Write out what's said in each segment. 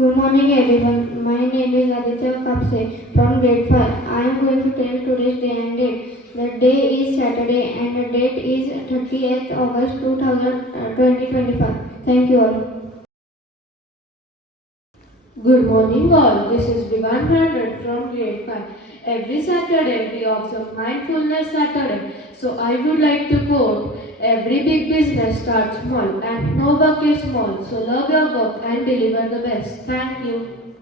Good morning everyone. My name is Aditya Kapse from grade 5. I am going to tell today's day and date. The day is Saturday and the date is 30th August 2025. Thank you all. Good morning all, this is Divan Brandon from grade 5. Every Saturday we observe Mindfulness Saturday. So I would like to quote, every big business starts small and no work is small. So love your work and deliver the best. Thank you.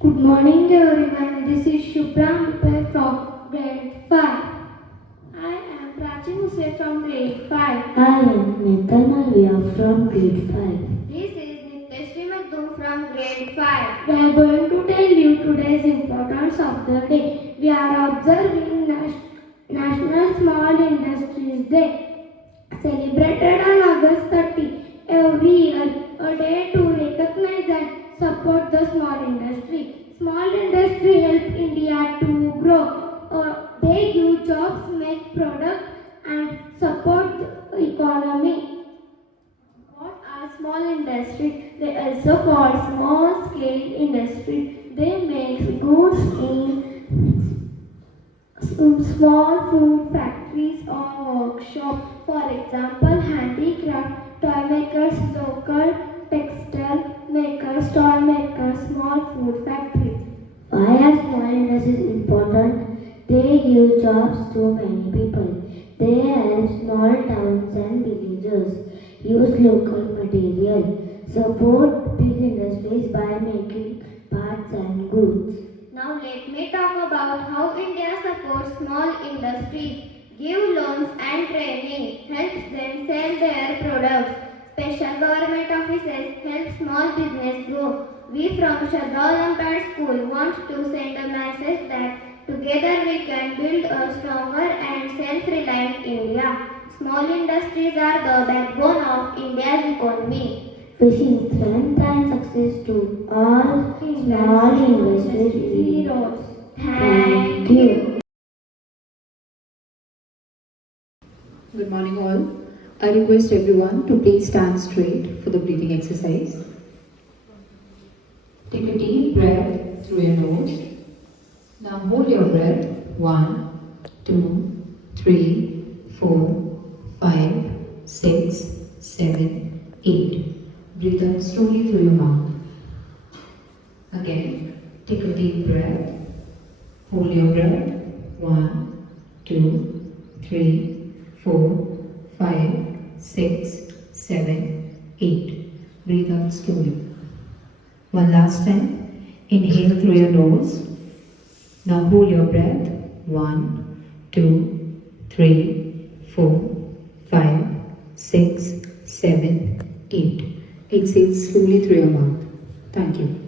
Good morning everyone. This is Shubham from grade 5. I am Prachi Muse from grade 5. I am Metal Malviya from grade 5. This is Niteshri Magdum from grade 5. We are going to tell you today's importance of the day. We are observing National Small Industries Day, celebrated on August 30 every year, a day to recognize and support the small industry. Small industry help India to grow. They give jobs, make products and support the economy. What are small industries? They also called small scale industry. They make goods in small food factories or workshops. For example, handicraft, toy makers, local textile makers, toy makers, small food factories. Why are small industries important? They give jobs to many people. They help small towns and villages use local material, support big industries by making parts and goods. Now let me talk about how India supports small industries, give loans and training, helps them sell their products. Special government offices help small business grow. We from Shraddha Olympiad School want to send a message that together we can build a stronger and self-reliant India. Small industries are the backbone of India's economy. Wishing strength and success to all small industries. Heroes. Thank you. Good morning all. I request everyone to please stand straight for the breathing exercise. Take a deep breath through your nose. Now hold your breath. 1, 2, 3, 4, 5, 6, 7, 8. Breathe out slowly through your mouth. Again, take a deep breath. Hold your breath. 1, 2, 3, 4, 5, 6, 7, 8. Breathe out slowly. One last time. Inhale through your nose. Now hold your breath. 1, 2, 3, 4, 5, 6, 7, 8. Exhale slowly through your mouth. Thank you.